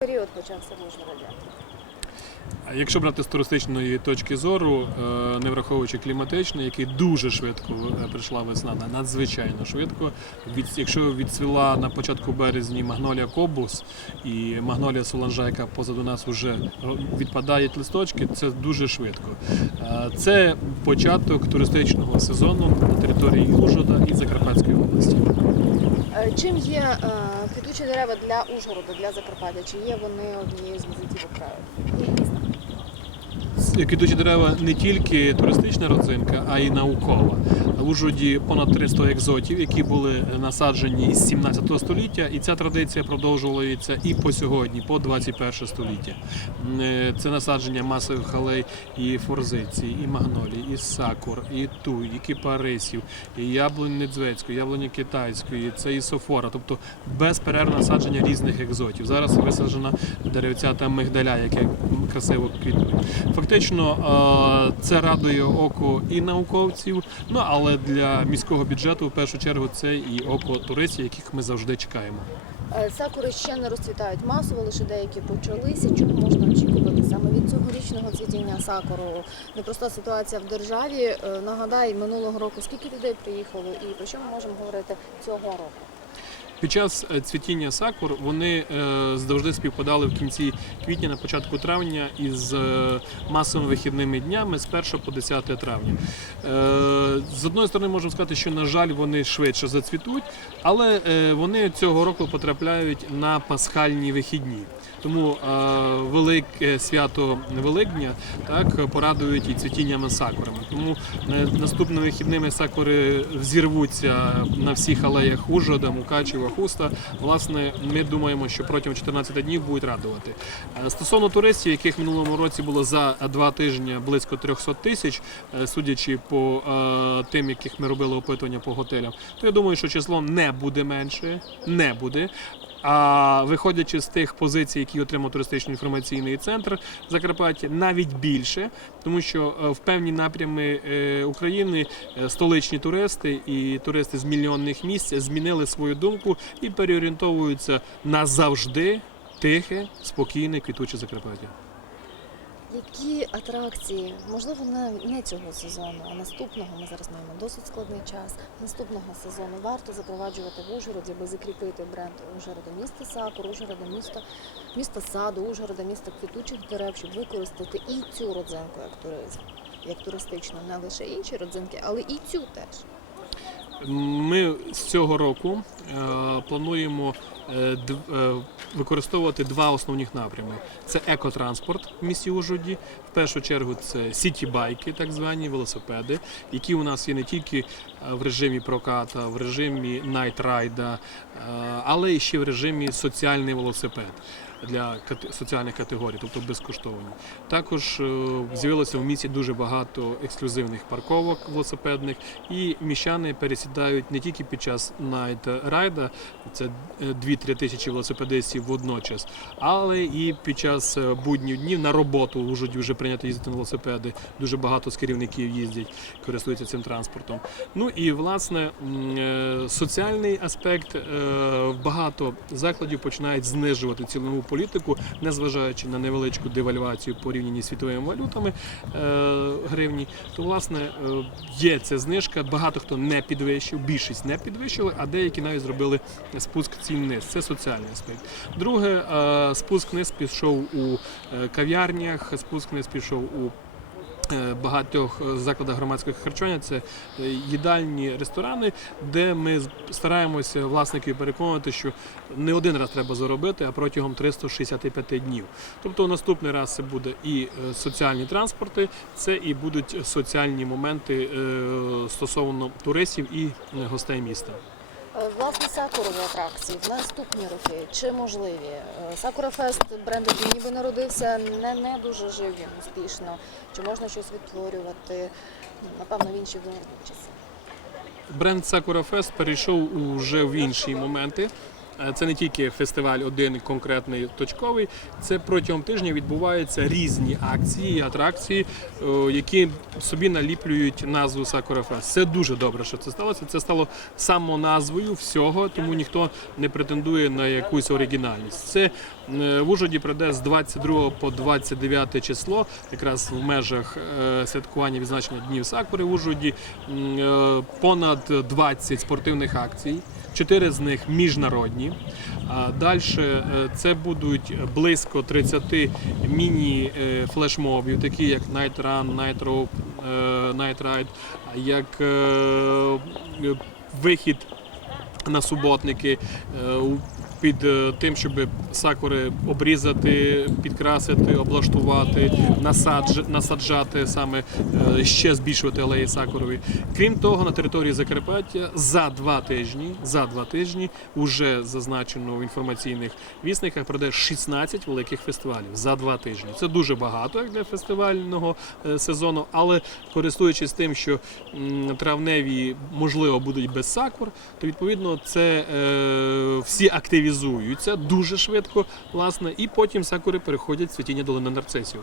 період почався в Ужгороді? Якщо брати з туристичної точки зору, е, не враховуючи кліматичний, який дуже швидко е, прийшла весна, на- надзвичайно швидко. Якщо відцвіла на початку березні магнолія Кобус і магнолія Соланжа, яка позаду нас вже відпадають листочки, це дуже швидко. Е, Це початок туристичного сезону на території Ужгорода і Закарпатської області. Е, Чим є е, квітучі дерева для Ужгорода, для Закарпаття? Чи є вони однією з візитів краю? Квітучі дерева не тільки туристична родзинка, а й наукова. В Ужгороді понад 300 екзотів, які були насаджені з 17 століття, і ця традиція продовжується і по сьогодні, по 21 століття. Е, Це насадження масових халей і форзиції, і магнолій, і сакур, і туй, і кипарисів, і яблунь недзвецької, яблуні китайської, це і софора, тобто безперервне насадження різних екзотів. Зараз висаджена деревця та мигдаля, яке красиво квітнуть. Фактично, це радує око і науковців, ну але для міського бюджету в першу чергу це і око туристів, яких ми завжди чекаємо. Е, Сакури ще не розцвітають масово, лише деякі почалися. Чому можна очікувати саме від цьогорічного цвітіння сакуру? Непроста ситуація в державі. Е, Нагадай, минулого року скільки людей приїхало і про що ми можемо говорити цього року? Під час е, цвітіння сакур вони е, завжди співпадали в кінці квітня, на початку травня із е, масовими вихідними днями з 1 по 10 травня. З одної сторони можемо сказати, що на жаль вони швидше зацвітуть, але вони цього року потрапляють на пасхальні вихідні. Тому велике свято Великдня так порадують і цвітіннями сакурами. Тому наступними вихідними сакури взірвуться на всіх алеях Ужгорода, Мукачева, Хуста. Власне, ми думаємо, що протягом 14 днів будуть радувати. Е, Стосовно туристів, яких в минулому році було за два тижні близько 300 тисяч, е, судячи по е, тим, яких ми робили опитування по готелям, то я думаю, що число не буде менше, не буде. А виходячи з тих позицій, які отримав туристичний інформаційний центр Закарпаття, навіть більше, тому що е, в певні напрями е, України е, столичні туристи і туристи з мільйонних місць змінили свою думку і переорієнтовуються на завжди тихе, спокійне, квітуче Закарпаття. Які атракції, можливо, не, цього сезону, а наступного ми зараз маємо досить складний час. Наступного сезону варто запроваджувати в Ужгороді, аби закріпити бренд Ужгорода міста Сакур, Ужгорода міста, міста саду, Ужгорода міста квітучих дерев, щоб використати і цю родзинку як туризм, як туристичну, не лише інші родзинки, але і цю теж. Ми з цього року е, плануємо е, е, використовувати два основних напрями: це екотранспорт в місті Ужгороді. В першу чергу це сіті-байки, так звані велосипеди, які у нас є не тільки в режимі проката, в режимі найтрайда, але і ще в режимі соціальний велосипед. Для соціальних категорій, тобто безкоштовні. Також е, з'явилося в місті дуже багато ексклюзивних парковок велосипедних, і міщани пересідають не тільки під час найт-райда, це е, 2-3 тисячі велосипедистів водночас, але і під час е, будніх днів на роботу Ужгороді вже прийнято їздити на велосипеди. Дуже багато з керівників їздять, користуються цим транспортом. Ну і власне е, соціальний аспект е, багато закладів починають знижувати цінову політику, незважаючи на невеличку девальвацію порівняні з світовими валютами е, гривні. То власне е, є ця знижка. Багато хто не підвищив, більшість не підвищили, а деякі навіть зробили спуск цін вниз. Це соціальний аспект. Друге, е, спуск вниз пішов у кав'ярнях, спуск вниз пішов у багатьох е, закладах громадського харчування це е, їдальні ресторани, де ми стараємося власників переконувати, що не один раз треба заробити, а протягом 365 днів. Тобто наступний раз це буде і е, соціальні транспорти, це і будуть соціальні моменти е, стосовно туристів і е, гостей міста. Е, Власне, сакурові атракції в наступні роки чи можливі? Е, Сакура Фест бренд, який ніби народився, не, не дуже жив він успішно. Чи можна щось відтворювати? Напевно, в інші вимірні часи. Бренд Сакура Фест перейшов уже в інші моменти. Е, Це не тільки фестиваль один конкретний точковий. Це протягом тижня відбуваються різні акції, атракції, е, які собі наліплюють назву Sakura Fest. Це дуже добре, що це сталося. Це стало самоназвою всього, тому ніхто не претендує на якусь оригінальність. Це е, в Ужгороді пройде з 22 по 29 число, якраз в межах святкування відзначення днів Сакури в Ужгороді. Понад 20 спортивних акцій. Чотири з них міжнародні. А далі це будуть близько 30 міні-флешмобів, такі як Night Run, Night Rope, е, Night Ride, як е, вихід на суботники е, під е, тим, щоб сакури обрізати, підкрасити, облаштувати, насадж- насаджати саме е, ще збільшувати алеї сакурові. Крім того, на території Закарпаття за два тижні, за два тижні уже зазначено в інформаційних вісниках пройде 16 великих фестивалів за два тижні. Це дуже багато як для фестивального е, сезону, але користуючись тим, що травневі можливо будуть без сакур, то відповідно це всі активізуються дуже швидко, власне, і потім сакури переходять в цвітіння долини нарцисів.